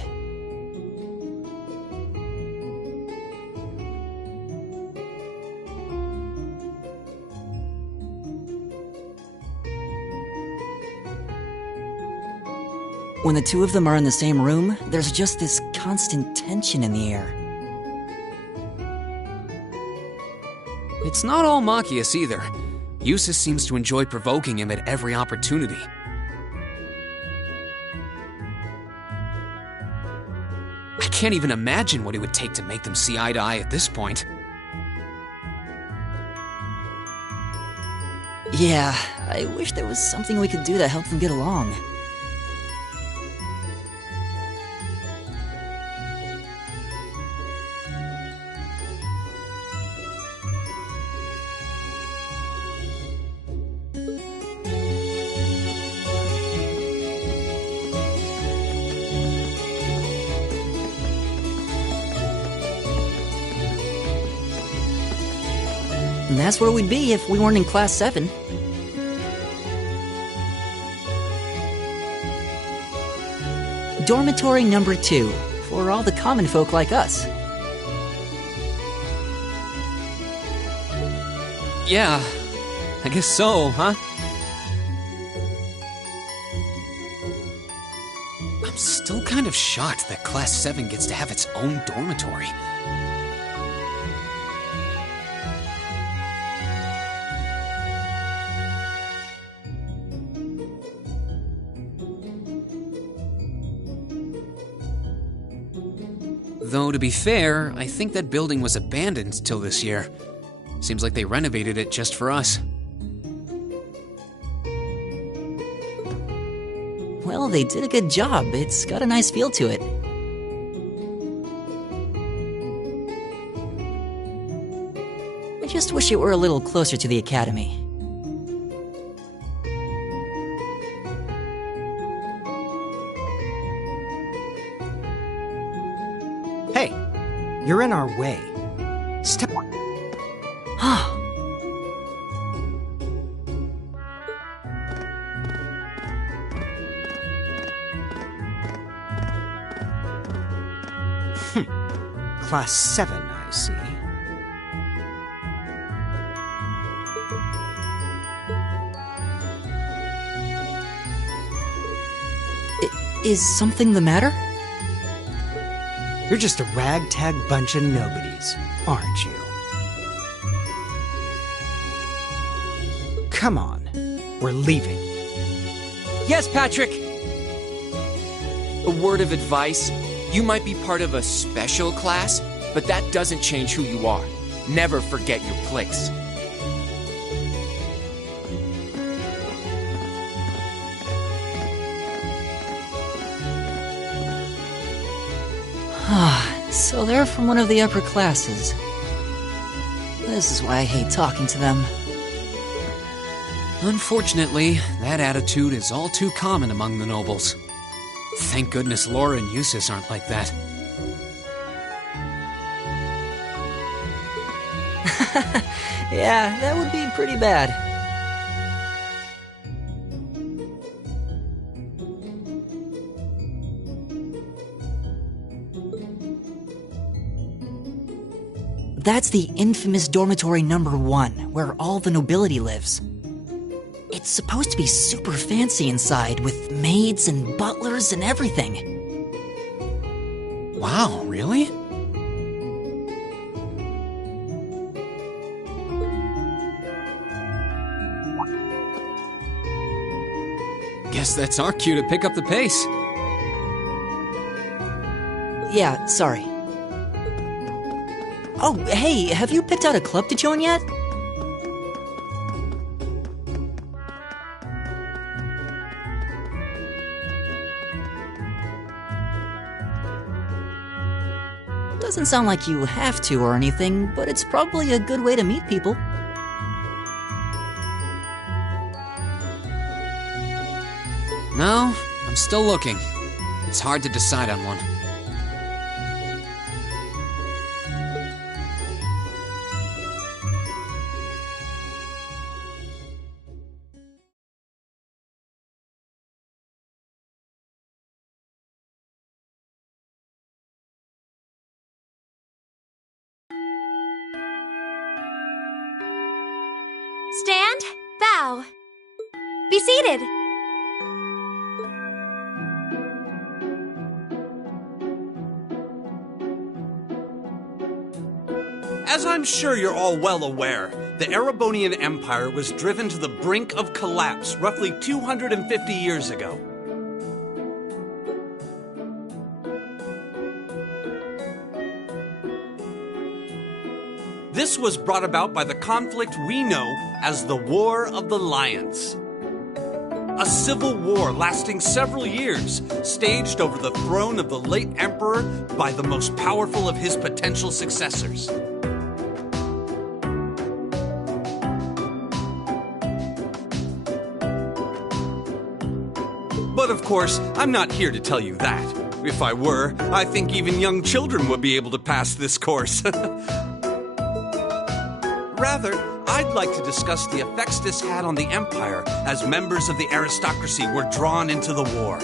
When the two of them are in the same room, there's just this constant tension in the air. It's not all Machias either. Eustace seems to enjoy provoking him at every opportunity. I can't even imagine what it would take to make them see eye to eye at this point. Yeah, I wish there was something we could do to help them get along. And that's where we'd be if we weren't in Class 7. Dormitory number 2, for all the common folk like us. Yeah, I guess so, huh? I'm still kind of shocked that Class 7 gets to have its own dormitory. Though, to be fair, I think that building was abandoned till this year. Seems like they renovated it just for us. Well, they did a good job. It's got a nice feel to it. I just wish it were a little closer to the academy. Hey, you're in our way. Step on. Class 7, I see. Is something the matter? You're just a ragtag bunch of nobodies, aren't you? Come on, we're leaving. Yes, Patrick! A word of advice. You might be part of a special class, but that doesn't change who you are. Never forget your place. So they're from one of the upper classes. This is why I hate talking to them. Unfortunately, that attitude is all too common among the nobles. Thank goodness Laura and Eustace aren't like that. Yeah, that would be pretty bad. That's the infamous dormitory number 1, where all the nobility lives. It's supposed to be super fancy inside, with maids and butlers and everything. Wow, really? Guess that's our cue to pick up the pace. Yeah, sorry. Oh, hey, have you picked out a club to join yet? Doesn't sound like you have to or anything, but it's probably a good way to meet people. No, I'm still looking. It's hard to decide on one. Stand, bow. Be seated. As I'm sure you're all well aware, the Erebonian Empire was driven to the brink of collapse roughly 250 years ago. This was brought about by the conflict we know as the War of the Lions. A civil war lasting several years, staged over the throne of the late emperor by the most powerful of his potential successors. But of course, I'm not here to tell you that. If I were, I think even young children would be able to pass this course. Rather, I'd like to discuss the effects this had on the Empire as members of the aristocracy were drawn into the war.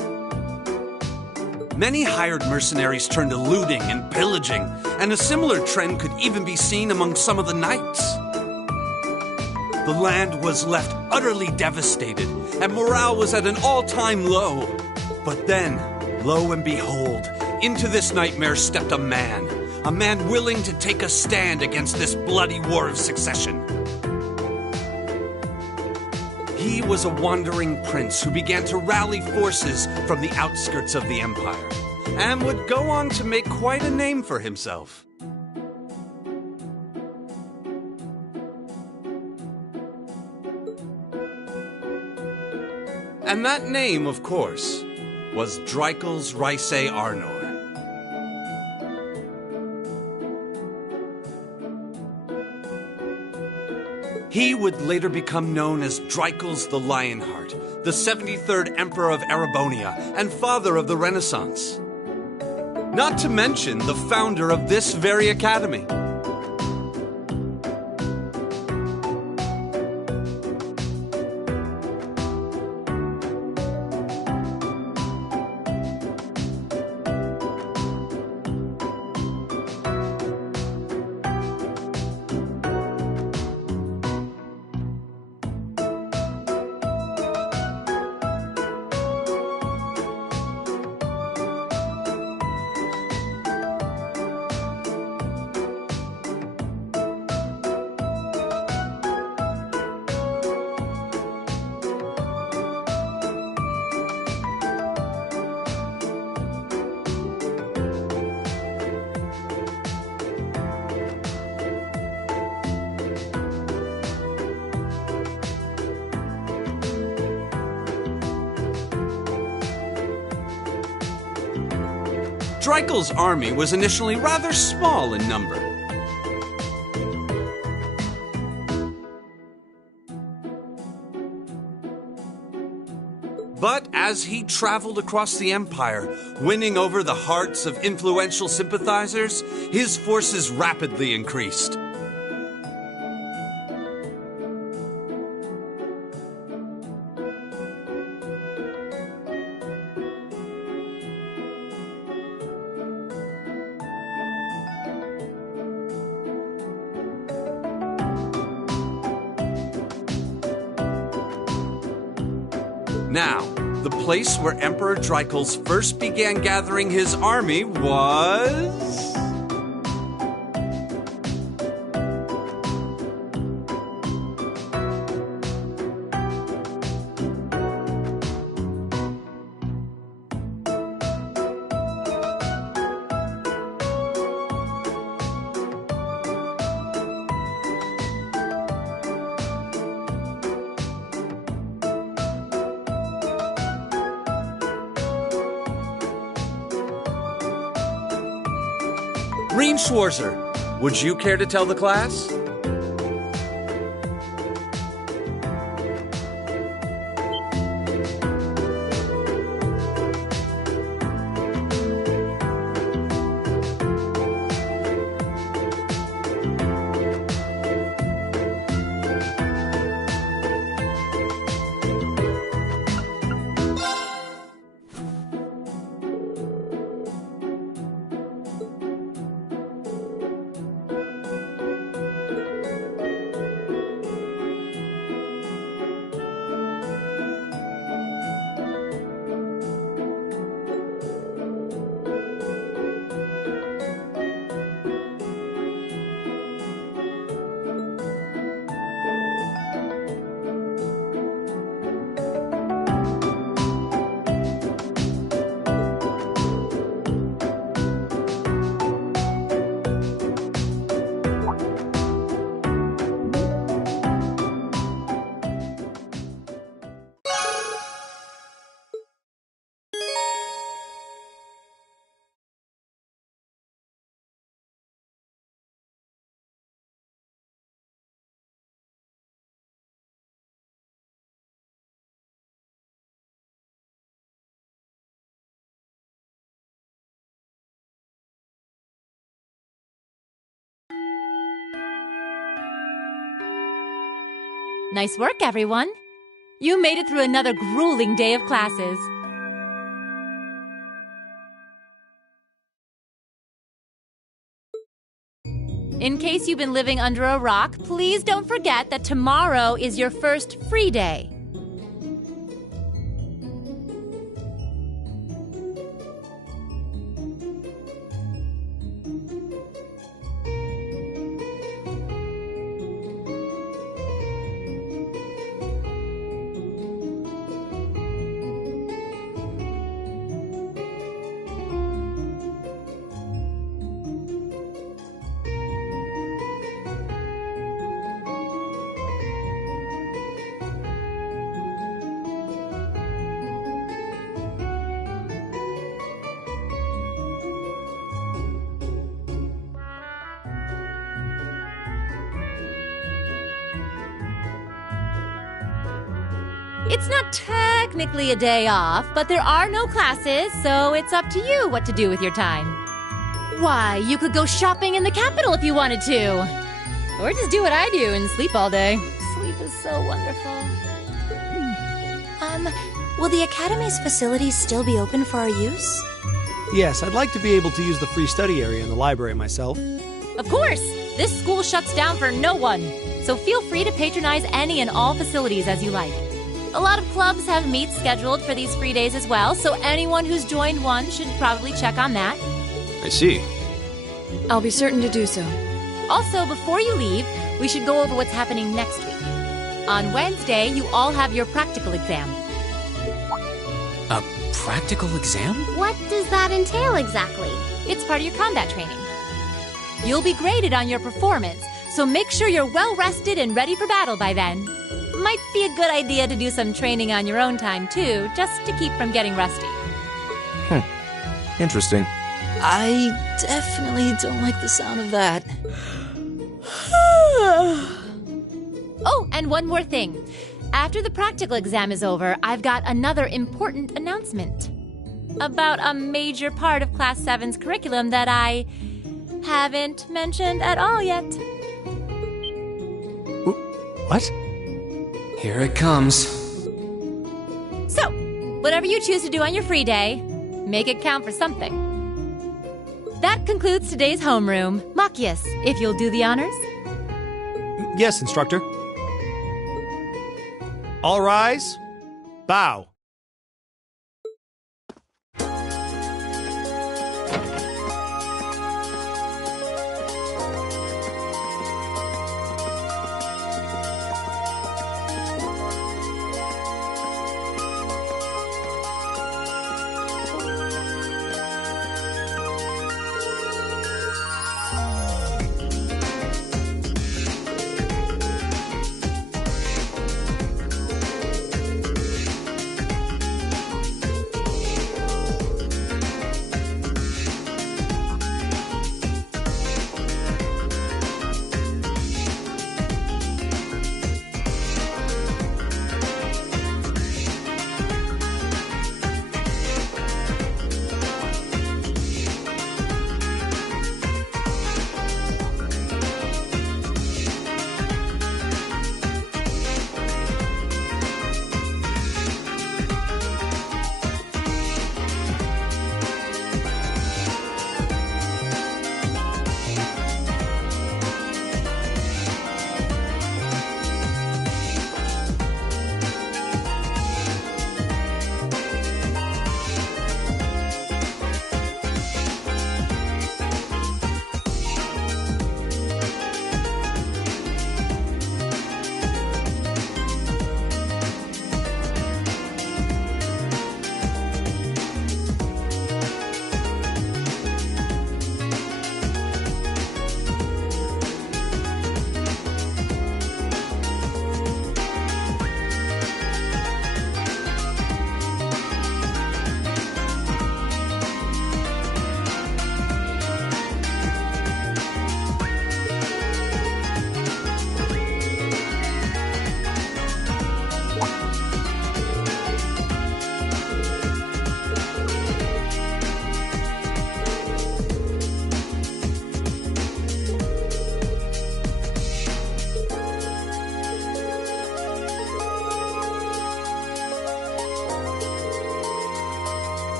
Many hired mercenaries turned to looting and pillaging, and a similar trend could even be seen among some of the knights. The land was left utterly devastated, and morale was at an all-time low. But then, lo and behold, into this nightmare stepped a man willing to take a stand against this bloody war of succession. He was a wandering prince who began to rally forces from the outskirts of the empire, and would go on to make quite a name for himself. And that name, of course, was Dreikel's Rice Arnor. He would later become known as Dreikel's the Lionheart, the 73rd Emperor of Erebonia and father of the Renaissance. Not to mention the founder of this very academy. Dreikel's army was initially rather small in number. But as he traveled across the empire, winning over the hearts of influential sympathizers, his forces rapidly increased. Now, the place where Emperor Dreikel's first began gathering his army was... Schwarzer, would you care to tell the class? Nice work, everyone. You made it through another grueling day of classes. In case you've been living under a rock, please don't forget that tomorrow is your first free day. It's not technically a day off, but there are no classes, so it's up to you what to do with your time. Why, you could go shopping in the capital if you wanted to. Or just do what I do and sleep all day. Sleep is so wonderful. Will the Academy's facilities still be open for our use? Yes, I'd like to be able to use the free study area in the library myself. Of course! This school shuts down for no one, so feel free to patronize any and all facilities as you like. A lot of clubs have meets scheduled for these free days as well, so anyone who's joined one should probably check on that. I see. I'll be certain to do so. Also, before you leave, we should go over what's happening next week. On Wednesday, you all have your practical exam. A practical exam? What does that entail exactly? It's part of your combat training. You'll be graded on your performance, so make sure you're well rested and ready for battle by then. Might be a good idea to do some training on your own time, too, just to keep from getting rusty. Interesting. I definitely don't like the sound of that. Oh, and one more thing. After the practical exam is over, I've got another important announcement about a major part of Class 7's curriculum that I haven't mentioned at all yet. What? Here it comes. So, whatever you choose to do on your free day, make it count for something. That concludes today's homeroom. Machias, if you'll do the honors. Yes, instructor. All rise. Bow.